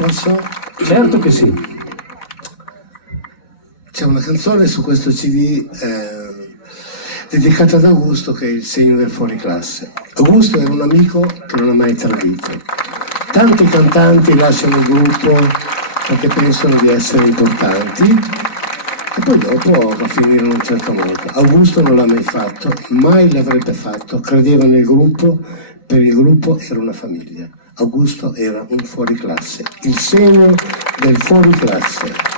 Posso? Certo che sì. C'è una canzone su questo CD dedicata ad Augusto, che è il segno del fuoriclasse. Augusto era un amico che non ha mai tradito. Tanti cantanti lasciano il gruppo perché pensano di essere importanti e poi dopo va a finire in un certo modo. Augusto non l'ha mai fatto, mai l'avrebbe fatto, credeva nel gruppo, per il gruppo era una famiglia. Augusto era un fuoriclasse, il segno del fuoriclasse.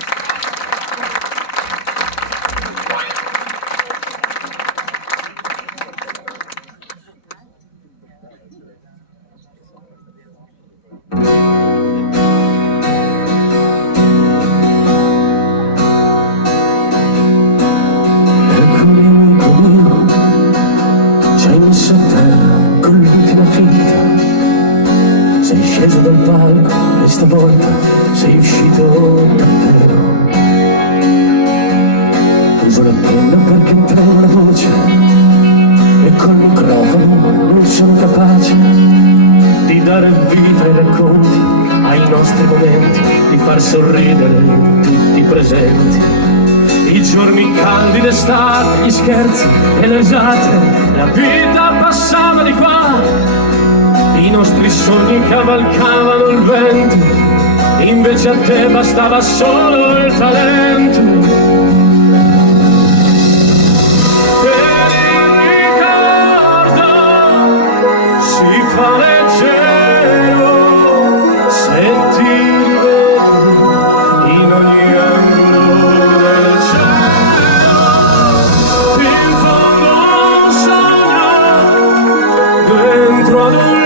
Sei sceso dal palco e stavolta sei uscito davvero. Uso la penna perché trema la voce e col microfono non sono capace di dare vita ai racconti, ai nostri momenti, di far sorridere tutti i presenti. I giorni caldi d'estate, gli scherzi e le risate, la vita passava di qua. I nostri sogni cavalcavano il vento, invece a te bastava solo il talento. Per il ricordo si fa leggero, se ti rivedo in ogni angolo del cielo. In fondo un sogno dentro ad un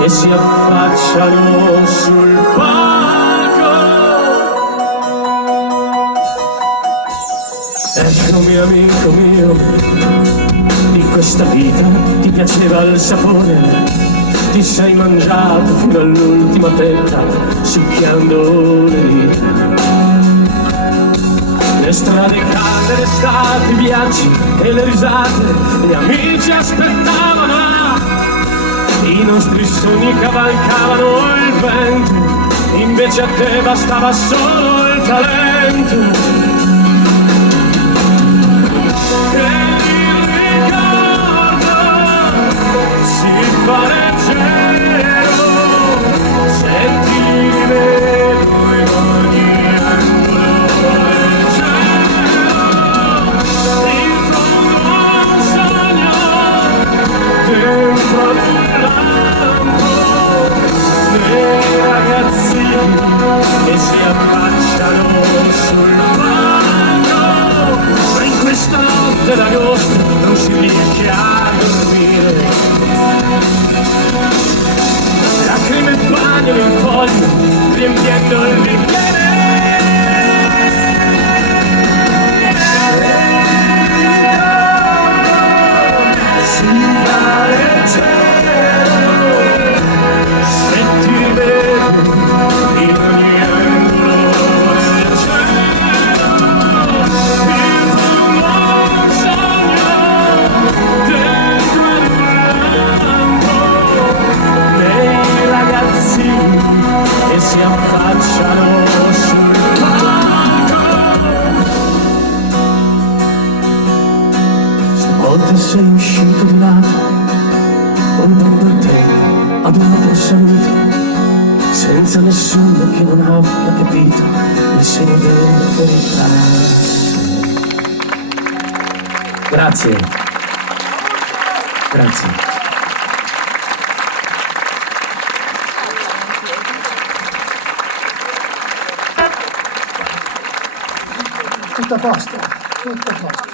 che si affacciano sul palco. Eccomi amico mio, di questa vita ti piaceva il sapore, ti sei mangiato fino all'ultima fetta, succhiando le dita. Le strade calde, l'estate, i viaggi e le risate, gli amici aspettavano. I nostri sogni cavalcavano il vento, invece a te bastava solo il talento. E il ricordo si fa leggero, se ti rivedo in ogni angolo del cielo. In fondo un sogno dentro ad un che si affacciano sul palco, ma in questa notte d'agosto non si riesce a dormire. Lacrime bagnano il foglio, riempiendo il bicchiere. Si fa leggero, se ti vedo in ogni angolo del cielo. In fondo un sogno dentro ad un lampo, dei ragazzi che si affacciano sul palco. Stavolta sei uscito di lato, rubando il tempo ad un altro saluto, senza nessuno che non abbia capito il segno del fuoriclasse. Grazie. Grazie. Tutto a posto, tutto a posto.